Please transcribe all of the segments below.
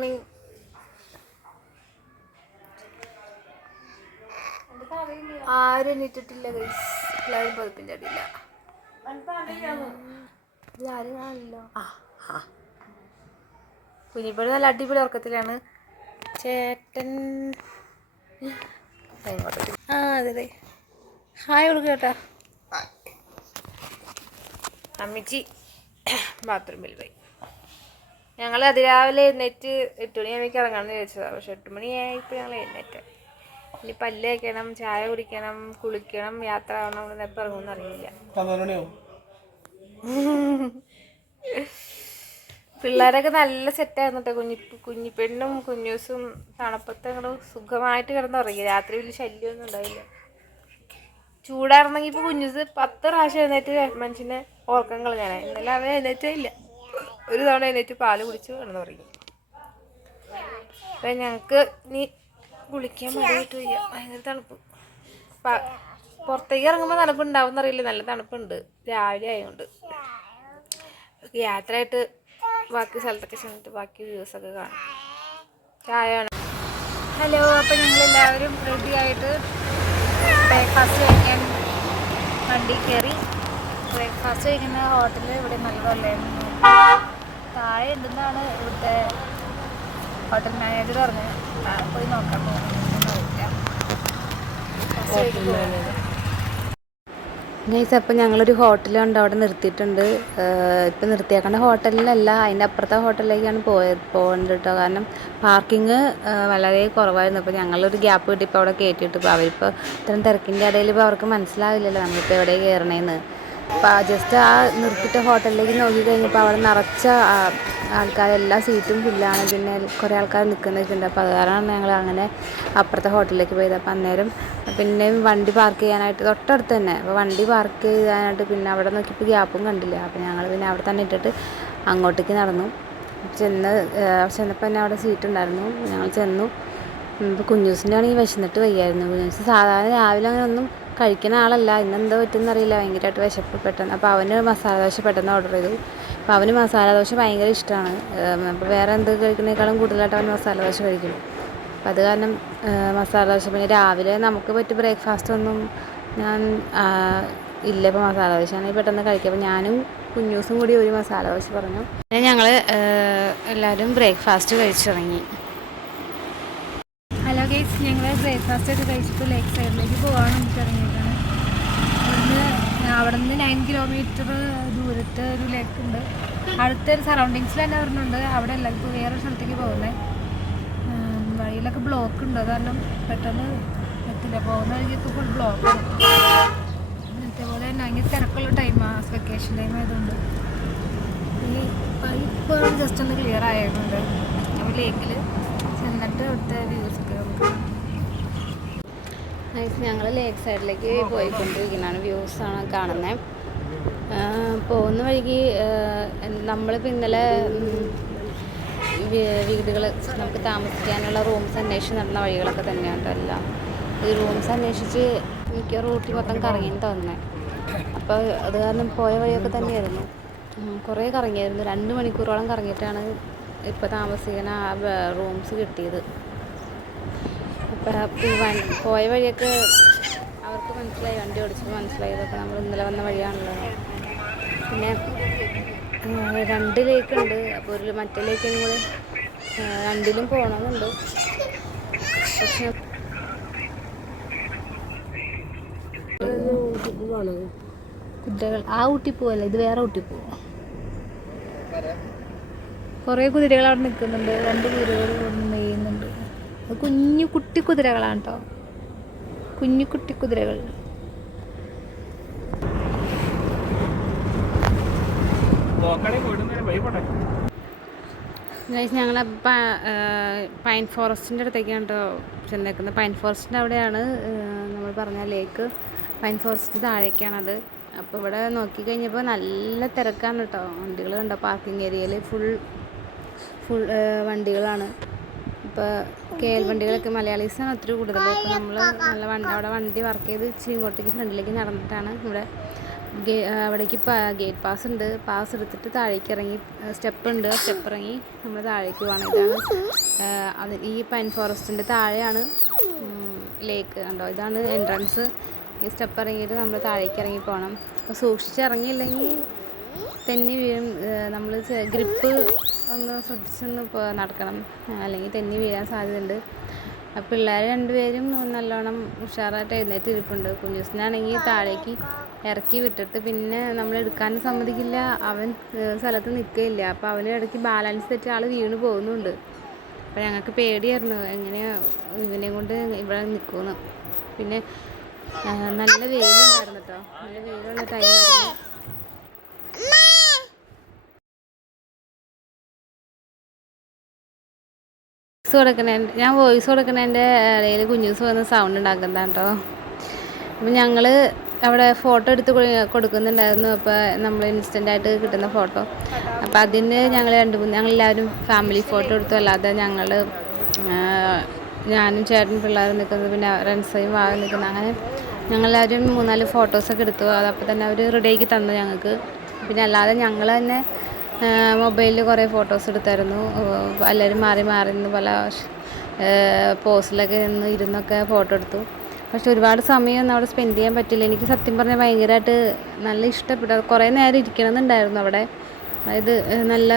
Morning. ആരും എണീറ്റിട്ടില്ല guys. എല്ലാവരും പതിപ്പിൻ്റെ അടിയില്ല. ഇതാരും കാണില്ലോ. കുഞ്ഞിപ്പഴി നല്ല അടിപൊളി ഉറക്കത്തിലാണ്. ചേട്ടൻ അതെ ഹായ് കൊടുക്കുക കേട്ടാ. അമ്മച്ചി ബാത്റൂമിൽ പോയി. ഞങ്ങൾ അതിരാവിലെ എഴുന്നേറ്റ് 8 മണിയാകുമ്പോൾ ഇറങ്ങാമെന്ന് ചോദിച്ചതാണ്. പക്ഷെ 8 മണിയായപ്പോൾ ഞങ്ങൾ എഴുന്നേറ്റ്. ഇനി പല്ല് വയ്ക്കണം, ചായ കുടിക്കണം, കുളിക്കണം, യാത്ര ആവണം. എപ്പോൾ ഇറങ്ങുമെന്ന് അറിയില്ല. പിള്ളേരൊക്കെ നല്ല സെറ്റായിരുന്നു കേട്ടോ. കുഞ്ഞിപ്പെണ്ണും കുഞ്ഞൂസും തണുപ്പത്ത് ഞങ്ങൾ സുഖമായിട്ട് കിടന്നുറങ്ങി. രാത്രി വലിയ ശല്യമൊന്നും ഉണ്ടായില്ല. ചൂടായിരുന്നെങ്കിൽ ഇപ്പോൾ കുഞ്ഞൂസ് 10 പ്രാവശ്യം എഴുന്നേറ്റ് മനുഷ്യനെ ഓർക്കം കളഞ്ഞാണ്. ഇന്നലെ അവൻ എഴുന്നേറ്റേ ഇല്ല. ഒരു തവണ എഴുന്നേറ്റ് പാല് കുടിച്ച് കിടന്നുറങ്ങി. അപ്പം ഞങ്ങൾക്ക് ഇനി കുളിക്കാൻ മടിയായിട്ട് വയ്യ. ഭയങ്കര തണുപ്പ്. പുറത്തേക്ക് ഇറങ്ങുമ്പോൾ തണുപ്പുണ്ടാവും എന്നറിയില്ല. നല്ല തണുപ്പുണ്ട് രാവിലെ ആയതുകൊണ്ട്. യാത്രയായിട്ട് ബാക്കി സ്ഥലത്തൊക്കെ ചെന്നിട്ട് ബാക്കി വ്യൂസൊക്കെ കാണാം. ചായ വേണം. ഹലോ, അപ്പം ഞങ്ങളെല്ലാവരും റെഡി ആയിട്ട് ബ്രേക്ക്ഫാസ്റ്റ് കഴിക്കാൻ വണ്ടി കയറി. ബ്രേക്ക്ഫാസ്റ്റ് കഴിക്കുന്ന ഹോട്ടൽ ഇവിടെ നല്ലതല്ലായിരുന്നു. താഴെ ഉണ്ടെന്നാണ് ഇവിടുത്തെ ഹോട്ടൽ മാനേജർ പറഞ്ഞത്. പോയി നോക്കാൻ പോകുന്നത്. ഗൈസ്, അപ്പോൾ ഞങ്ങളൊരു ഹോട്ടലുണ്ട്, അവിടെ നിർത്തിയിട്ടുണ്ട്. ഇപ്പം നിർത്തിയേക്കേണ്ട ഹോട്ടലിലല്ല, അതിൻ്റെ അപ്പുറത്തെ ഹോട്ടലിലേക്കാണ് പോകേണ്ടത് കേട്ടോ. കാരണം പാർക്കിങ് വളരെ കുറവായിരുന്നു. അപ്പോൾ ഞങ്ങളൊരു ഗ്യാപ്പ് കിട്ടിയപ്പോൾ അവിടെ കയറ്റിയിട്ട് ഇപ്പോൾ അവരിപ്പോൾ ഇത്രയും തിരക്കിൻ്റെ ഇടയിൽ ഇപ്പോൾ അവർക്ക് മനസ്സിലാവില്ലല്ലോ നമ്മളിപ്പോൾ എവിടെ കയറണേന്ന്. അപ്പോൾ ജസ്റ്റ് ആ നിർത്തിയിട്ട ഹോട്ടലിലേക്ക് നോക്കിക്കഴിഞ്ഞപ്പോൾ അവിടെ നിറച്ച ആൾക്കാരെല്ലാ സീറ്റും ഫില്ലാണ്. പിന്നെ കുറേ ആൾക്കാർ നിൽക്കുന്നുണ്ട്. അപ്പോൾ അത് കാരണമാണ് ഞങ്ങൾ അങ്ങനെ അപ്പുറത്തെ ഹോട്ടലിലേക്ക് പോയത്. അപ്പോൾ അന്നേരം പിന്നെ വണ്ടി പാർക്ക് ചെയ്യാനായിട്ട് തൊട്ടടുത്ത് തന്നെ. അപ്പോൾ വണ്ടി പാർക്ക് ചെയ്യാനായിട്ട് പിന്നെ അവിടെ നോക്കിയപ്പോൾ ഗ്യാപ്പും കണ്ടില്ല. അപ്പോൾ ഞങ്ങൾ പിന്നെ അവിടെ തന്നെ ഇട്ടിട്ട് അങ്ങോട്ടേക്ക് നടന്നു. ചെന്നപ്പോൾ തന്നെ അവിടെ സീറ്റ് ഉണ്ടായിരുന്നു. ഞങ്ങൾ ചെന്നു. ഇപ്പോൾ കുഞ്ഞൂസിൻ്റെ ആണെങ്കിൽ വിശന്നിട്ട് വയ്യായിരുന്നു. കുഞ്ഞൂസ് സാധാരണ രാവിലെ അങ്ങനെ ഒന്നും കഴിക്കുന്ന ആളല്ല. ഇന്നെന്തോ പറ്റുമെന്ന് അറിയില്ല, ഭയങ്കരമായിട്ട് വിശപ്പ് പെട്ടെന്ന്. അപ്പോൾ അവന് മസാല ദോശ പെട്ടെന്ന് ഓർഡർ ചെയ്തു. അപ്പോൾ അവന് മസാല ദോശ ഭയങ്കര ഇഷ്ടമാണ്. അപ്പോൾ വേറെ എന്ത് കഴിക്കുന്നതിനേക്കാളും കൂടുതലായിട്ട് അവൻ മസാല ദോശ കഴിക്കും. അപ്പോൾ അത് കാരണം മസാല ദോശ. പിന്നെ രാവിലെ നമുക്ക് പറ്റിയ ബ്രേക്ക്ഫാസ്റ്റ് ഒന്നും ഞാൻ ഇല്ല. ഇപ്പോൾ മസാല ദോശ ആണെങ്കിൽ പെട്ടെന്ന് കഴിക്കും. അപ്പോൾ ഞാനും കുഞ്ഞൂസും കൂടി ഒരു മസാല ദോശ പറഞ്ഞു. പിന്നെ ഞങ്ങൾ എല്ലാവരും ബ്രേക്ക്ഫാസ്റ്റ് കഴിച്ചിറങ്ങി. ഹലോ ഗൈസ്, ഞങ്ങൾ ബ്രേക്ക്ഫാസ്റ്റ് ഒക്കെ കഴിച്ചിട്ട് ലേക്ക് സൈഡിലേക്ക് പോകാൻ വേണ്ടിയിട്ട് ഇറങ്ങിയിട്ടാണ്. അവിടെ നിന്ന് 9 കിലോമീറ്റർ ദൂരത്ത് ഒരു ലേക്ക് ഉണ്ട്. അടുത്തൊരു സറൗണ്ടിങ്സിൽ തന്നെ പറഞ്ഞുണ്ട്. അവിടെ അല്ല, ഇപ്പോൾ വേറൊരു സ്ഥലത്തേക്ക് പോകുന്നത്. വഴിയിലൊക്കെ ബ്ലോക്ക് ഉണ്ട്. അത് കാരണം പെട്ടെന്ന് എത്തില്ല. പോകുന്ന വഴിക്കൊക്കെ ഫുൾ ബ്ലോക്കാണ്. ഇതേപോലെ തന്നെ ഭയങ്കര തിരക്കുള്ള ടൈമാണ്, വെക്കേഷൻ ടൈം ആയതുകൊണ്ട്. ഈ ഇപ്പോൾ ജസ്റ്റ് ഒന്ന് ക്ലിയർ ആയതുകൊണ്ട് അപ്പോൾ ലേക്കിൽ ചെന്നിട്ട് അവിടുത്തെ വ്യൂസൊക്കെ നമുക്ക് ഞങ്ങൾ ലേക്ക് സൈഡിലേക്ക് പോയിക്കൊണ്ടിരിക്കുന്നതാണ്. വ്യൂസാണ് കാണുന്നത്. പോകുന്ന വഴിക്ക് നമ്മളിപ്പോൾ ഇന്നലെ വീടുകൾ നമുക്ക് താമസിക്കാനുള്ള റൂംസ് അന്വേഷിച്ച് നടന്ന വഴികളൊക്കെ തന്നെയാണ് എല്ലാം. ഈ റൂംസ് അന്വേഷിച്ച് മിക്ക റൂട്ടിൽ മൊത്തം കറങ്ങിയെന്ന് തോന്നുന്നത്. അപ്പോൾ അത് കാരണം പോയ വഴിയൊക്കെ തന്നെയായിരുന്നു. കുറേ കറങ്ങിയായിരുന്നു. 2 മണിക്കൂറോളം കറങ്ങിയിട്ടാണ് ഇപ്പോൾ താമസിക്കുന്ന റൂംസ് കിട്ടിയത്. അപ്പോൾ പോയ വഴിയൊക്കെ അവർക്ക് മനസ്സിലായി, വണ്ടി ഓടിച്ചപ്പോൾ മനസ്സിലായി ഇതൊക്കെ നമ്മൾ ഇന്നലെ വന്ന വഴിയാണല്ലോ. പിന്നെ 2 ലേക്കുണ്ട്. അപ്പോൾ ഒരു മറ്റേ ലേക്കും കൂടെ 2ലും പോകണമെന്നുണ്ട്. പക്ഷെ കുതിരകൾ ആ ഊട്ടി പോവല്ല, ഇത് വേറെ ഊട്ടി പോവും. കുറേ കുതിരകൾ അവിടെ നിൽക്കുന്നുണ്ട്. 2 കുതിരകൾ നെയ്യുന്നുണ്ട്. അത് കുഞ്ഞു കുട്ടി കുതിരകളാണ് കേട്ടോ. കുഞ്ഞു കുട്ടി കുതിരകൾ. ഞങ്ങൾ പൈൻ ഫോറസ്റ്റിൻ്റെ അടുത്തേക്കാണ് കേട്ടോ ചെന്നേക്കുന്നത്. പൈൻ ഫോറസ്റ്റിൻ്റെ അവിടെയാണ് നമ്മൾ പറഞ്ഞ ലേക്ക്. Pine forest താഴേക്കാണത്. അപ്പോൾ ഇവിടെ നോക്കിക്കഴിഞ്ഞപ്പോൾ നല്ല തിരക്കാണ് കേട്ടോ. വണ്ടികൾ കണ്ടോ, പാർക്കിംഗ് ഏരിയയിൽ ഫുൾ വണ്ടികളാണ്. ഇപ്പോൾ KL വണ്ടികളൊക്കെ മലയാളീസാണ് ഒത്തിരി കൂടുതൽ. ഇപ്പോൾ നമ്മൾ അവിടെ വണ്ടി വർക്ക് ചെയ്ത് ഇങ്ങോട്ടേക്ക് ഫ്രണ്ടിലേക്ക് നടന്നിട്ടാണ് ഇവിടെ അവിടേക്ക് ഗേറ്റ് പാസ് ഉണ്ട്. പാസ് എടുത്തിട്ട് താഴേക്ക് ഇറങ്ങി സ്റ്റെപ്പ് ഉണ്ട്. സ്റ്റെപ്പ് ഇറങ്ങി നമ്മൾ താഴേക്ക് പോകണം. ഇതാണ് ഈ പൈൻ ഫോറസ്റ്റിൻ്റെ താഴെയാണ് ലേക്ക് കണ്ടോ. ഇതാണ് എൻട്രൻസ്. ഈ സ്റ്റെപ്പ് ഇറങ്ങിയിട്ട് നമ്മൾ താഴേക്ക് ഇറങ്ങി പോകണം. അപ്പോൾ സൂക്ഷിച്ച് ഇറങ്ങിയില്ലെങ്കിൽ തെന്നി വീഴും. നമ്മൾ ഗ്രിപ്പ് ഒന്ന് ശ്രദ്ധിച്ചൊന്ന് നടക്കണം, അല്ലെങ്കിൽ തെന്നി വീഴാൻ സാധ്യതയുണ്ട്. പിള്ളേർ രണ്ടുപേരും നല്ലോണം ഉഷാറായിട്ട് എഴുന്നേറ്റ് ഇരിപ്പുണ്ട്. കുഞ്ഞൂസിനാണെങ്കിൽ താഴേക്ക് ഇറക്കി വിട്ടിട്ട് പിന്നെ നമ്മൾ എടുക്കാനും സമ്മതിക്കില്ല. അവൻ സ്ഥലത്ത് നിൽക്കുകയില്ല. അപ്പോൾ അവന് ഇടയ്ക്ക് ബാലൻസ് തെറ്റി ആൾ വീണ് പോകുന്നുണ്ട്. അപ്പോൾ ഞങ്ങൾക്ക് പേടിയായിരുന്നു എങ്ങനെയാണ് ഇവനെ കൊണ്ട് ഇവിടെ നിൽക്കുമെന്ന്. പിന്നെ നല്ല വെയിലുണ്ടായിരുന്നു കേട്ടോ. നല്ല വെയിലുള്ള ടൈമായിരുന്നു. ഞാൻ വോയിസ് കൊടുക്കണതിൻ്റെ ഇടയിൽ കുഞ്ഞൂസ് വന്ന് സൗണ്ട് ഉണ്ടാക്കുന്നതാണ് കേട്ടോ. അപ്പം ഞങ്ങൾ അവിടെ ഫോട്ടോ എടുത്ത് കൊടുക്കുന്നുണ്ടായിരുന്നു. അപ്പോൾ നമ്മൾ ഇൻസ്റ്റൻ്റായിട്ട് കിട്ടുന്ന ഫോട്ടോ. അപ്പോൾ അതിന് ഞങ്ങളെല്ലാവരും ഫാമിലി ഫോട്ടോ എടുത്തു. അല്ലാതെ ഞാനും ചേട്ടനും പിള്ളേരും നിൽക്കുന്നത്, പിന്നെ റൺസയും വാഴ നിൽക്കുന്നത്, അങ്ങനെ ഞങ്ങളെല്ലാവരും 3-4 ഫോട്ടോസൊക്കെ എടുത്തു. അതപ്പോൾ തന്നെ അവർ റെഡിയാക്കി തന്നു ഞങ്ങൾക്ക്. പിന്നെ അല്ലാതെ ഞങ്ങൾ തന്നെ മൊബൈലിൽ കുറേ ഫോട്ടോസ് എടുത്തായിരുന്നു. എല്ലാവരും മാറി മാറി നിന്ന് പല പോസിലൊക്കെ ഇരുന്നൊക്കെ ഫോട്ടോ എടുത്തു. പക്ഷെ ഒരുപാട് സമയമൊന്നും അവിടെ സ്പെൻഡ് ചെയ്യാൻ പറ്റില്ല. എനിക്ക് സത്യം പറഞ്ഞാൽ ഭയങ്കരമായിട്ട് നല്ല ഇഷ്ടപ്പെട്ടു. കുറേ നേരം ഇരിക്കണമെന്നുണ്ടായിരുന്നു അവിടെ. അതായത് നല്ല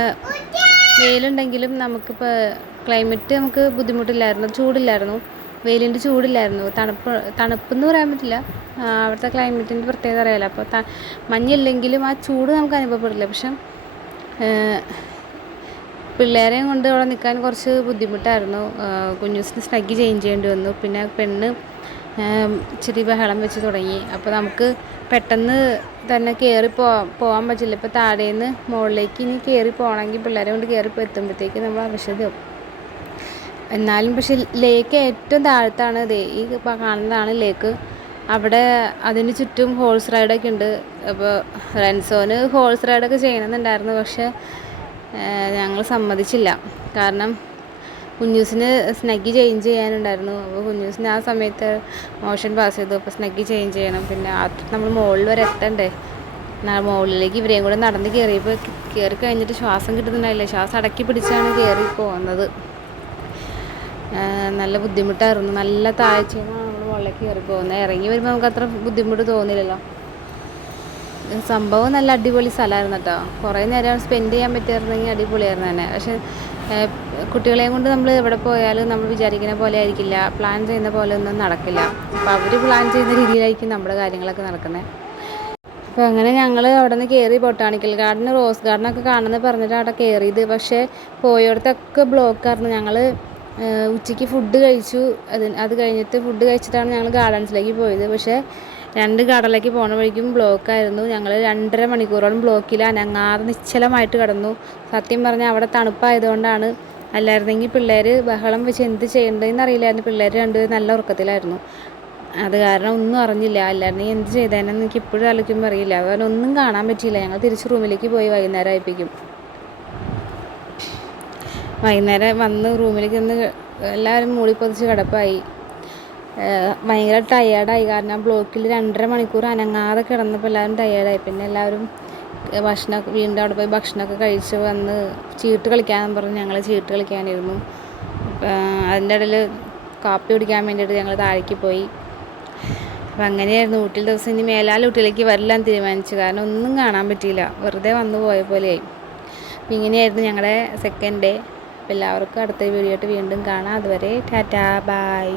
വെയിലുണ്ടെങ്കിലും നമുക്കിപ്പോൾ ക്ലൈമറ്റ് നമുക്ക് ബുദ്ധിമുട്ടില്ലായിരുന്നു, ചൂടില്ലായിരുന്നു, വെയിലിൻ്റെ ചൂടില്ലായിരുന്നു. തണുപ്പെന്ന് പറയാൻ പറ്റില്ല, അവിടുത്തെ ക്ലൈമറ്റിൻ്റെ പ്രത്യേകത അറിയാമല്ലോ. അപ്പോൾ മഞ്ഞില്ലെങ്കിലും ആ ചൂട് നമുക്ക് അനുഭവപ്പെടില്ല. പക്ഷെ പിള്ളേരെയും കൊണ്ട് അവിടെ നിൽക്കാൻ കുറച്ച് ബുദ്ധിമുട്ടായിരുന്നു. കുഞ്ഞൂസിന് സ്നഗ്ഗി ചേഞ്ച് ചെയ്യേണ്ടി വന്നു. പിന്നെ പെണ്ണ് ഇച്ചിരി ബഹളം വെച്ച് തുടങ്ങി. അപ്പോൾ നമുക്ക് പെട്ടെന്ന് തന്നെ പോകാൻ പറ്റില്ല. ഇപ്പോൾ താഴേന്ന് മുകളിലേക്ക് ഇനി കയറി പോകണമെങ്കിൽ പിള്ളേരെ കൊണ്ട് എത്തുമ്പോഴത്തേക്ക് നമ്മൾ അവശതയാവും. എന്നാലും പക്ഷെ ലേക്ക് ഏറ്റവും താഴത്താണ്. ഈ കാണുന്നതാണ് ലേക്ക്. അവിടെ അതിന് ചുറ്റും ഹോഴ്സ് റൈഡൊക്കെ ഉണ്ട്. അപ്പോൾ റെൻസോന് ഹോഴ്സ് റൈഡൊക്കെ ചെയ്യണമെന്നുണ്ടായിരുന്നു. പക്ഷെ ഞങ്ങൾ സമ്മതിച്ചില്ല. കാരണം കുഞ്ഞൂസിന് സ്നഗ്ഗി ചേഞ്ച് ചെയ്യാനുണ്ടായിരുന്നു. അപ്പോൾ കുഞ്ഞൂസിന് ആ സമയത്ത് മോഷൻ പാസ് ചെയ്തു. അപ്പോൾ സ്നഗ്ഗി ചേഞ്ച് ചെയ്യണം. പിന്നെ നമ്മൾ മുകളിൽ വരെ എത്തണ്ടേ. മുകളിലേക്ക് ഇവരെയും കൂടെ നടന്ന് കയറി കഴിഞ്ഞിട്ട് ശ്വാസം കിട്ടുന്നുണ്ടായില്ല. ശ്വാസം അടക്കി പിടിച്ചാണ് കയറി പോകുന്നത്. നല്ല ബുദ്ധിമുട്ടായിരുന്നു. നല്ല താഴ്ചയാണ് നമ്മൾ മുകളിലേക്ക് കയറി പോകുന്നത്. ഇറങ്ങി വരുമ്പോൾ നമുക്ക് അത്ര ബുദ്ധിമുട്ട് തോന്നില്ലല്ലോ. സംഭവം നല്ല അടിപൊളി സ്ഥലമായിരുന്നു കേട്ടോ. കുറേ നേരം സ്പെൻഡ് ചെയ്യാൻ പറ്റിയിരുന്നെങ്കിൽ അടിപൊളിയായിരുന്നു തന്നെ. പക്ഷെ കുട്ടികളെയും കൊണ്ട് നമ്മൾ എവിടെ പോയാലും നമ്മൾ വിചാരിക്കുന്ന പോലെ ആയിരിക്കില്ല, പ്ലാൻ ചെയ്യുന്ന പോലെ ഒന്നും നടക്കില്ല. അപ്പോൾ അവർ പ്ലാൻ ചെയ്യുന്ന രീതിയിലായിരിക്കും നമ്മുടെ കാര്യങ്ങളൊക്കെ നടക്കുന്നത്. അപ്പോൾ അങ്ങനെ ഞങ്ങൾ അവിടെ നിന്ന് കയറി ബൊട്ടാണിക്കൽ ഗാർഡൻ, റോസ് ഗാർഡനൊക്കെ കാണുമെന്ന് പറഞ്ഞിട്ട് അവിടെ കയറിയത്. പക്ഷേ പോയടത്തൊക്കെ ബ്ലോക്കായിരുന്നു. ഞങ്ങൾ ഉച്ചയ്ക്ക് ഫുഡ് കഴിച്ചു. അത് കഴിഞ്ഞിട്ട് ഫുഡ് കഴിച്ചിട്ടാണ് ഞങ്ങൾ ഗാർഡൻസിലേക്ക് പോയത്. പക്ഷേ 2 ഗാർഡനിലേക്ക് പോകുന്ന വഴിക്കും ബ്ലോക്കായിരുന്നു. ഞങ്ങൾ 2.5 മണിക്കൂറോളം ബ്ലോക്കിൽ അനങ്ങാതെ നിശ്ചലമായിട്ട് കിടന്നു. സത്യം പറഞ്ഞാൽ അവിടെ തണുപ്പായതുകൊണ്ടാണ്. അല്ലായിരുന്നെങ്കിൽ പിള്ളേർ ബഹളം വെച്ച് എന്ത് ചെയ്യേണ്ടതെന്ന് അറിയില്ലായിരുന്നു. പിള്ളേർ രണ്ടുപേരും നല്ല ഉറക്കത്തിലായിരുന്നു. അത് കാരണം ഒന്നും അറിഞ്ഞില്ല. അല്ലായിരുന്നെങ്കിൽ എന്ത് ചെയ്തേനെന്ന് എനിക്ക് ഇപ്പോഴും ആലോചിക്കുമ്പോൾ അറിയില്ല. അതുകാരണം ഒന്നും കാണാൻ പറ്റിയില്ല. ഞങ്ങൾ തിരിച്ച് റൂമിലേക്ക് പോയി. വൈകുന്നേരം ആയപ്പോഴേക്കും വൈകുന്നേരം വന്ന് റൂമിലേക്ക് നിന്ന് എല്ലാവരും മൂടി പൊതിച്ച് കിടപ്പായി. ഭയങ്കര ടയേർഡായി. കാരണം ബ്ലോക്കിൽ 2.5 മണിക്കൂർ അനങ്ങാതെ കിടന്നപ്പോൾ എല്ലാവരും ടയേർഡായി. പിന്നെ എല്ലാവരും വീണ്ടും അവിടെ പോയി ഭക്ഷണമൊക്കെ കഴിച്ച് വന്ന് ചീട്ട് കളിക്കാമെന്ന് പറഞ്ഞ് ഞങ്ങൾ ചീട്ട് കളിക്കാനിരുന്നു. അതിൻ്റെ ഇടയിൽ കാപ്പി കുടിക്കാൻ വേണ്ടിയിട്ട് ഞങ്ങൾ താഴേക്ക് പോയി. അപ്പം അങ്ങനെയായിരുന്നു ഊട്ടിയിൽ ദിവസം. ഇനി മേലാൽ ഊട്ടിയിലേക്ക് വരില്ലാന്ന് തീരുമാനിച്ചു. കാരണം ഒന്നും കാണാൻ പറ്റിയില്ല, വെറുതെ വന്നു പോയ പോലെയായി. അപ്പം ഇങ്ങനെയായിരുന്നു ഞങ്ങളുടെ സെക്കൻഡ് ഡേ. അപ്പോൾ എല്ലാവർക്കും അടുത്ത വീഡിയോ ആയിട്ട് വീണ്ടും കാണാം. അതുവരെ ടാറ്റാ, ബായ്.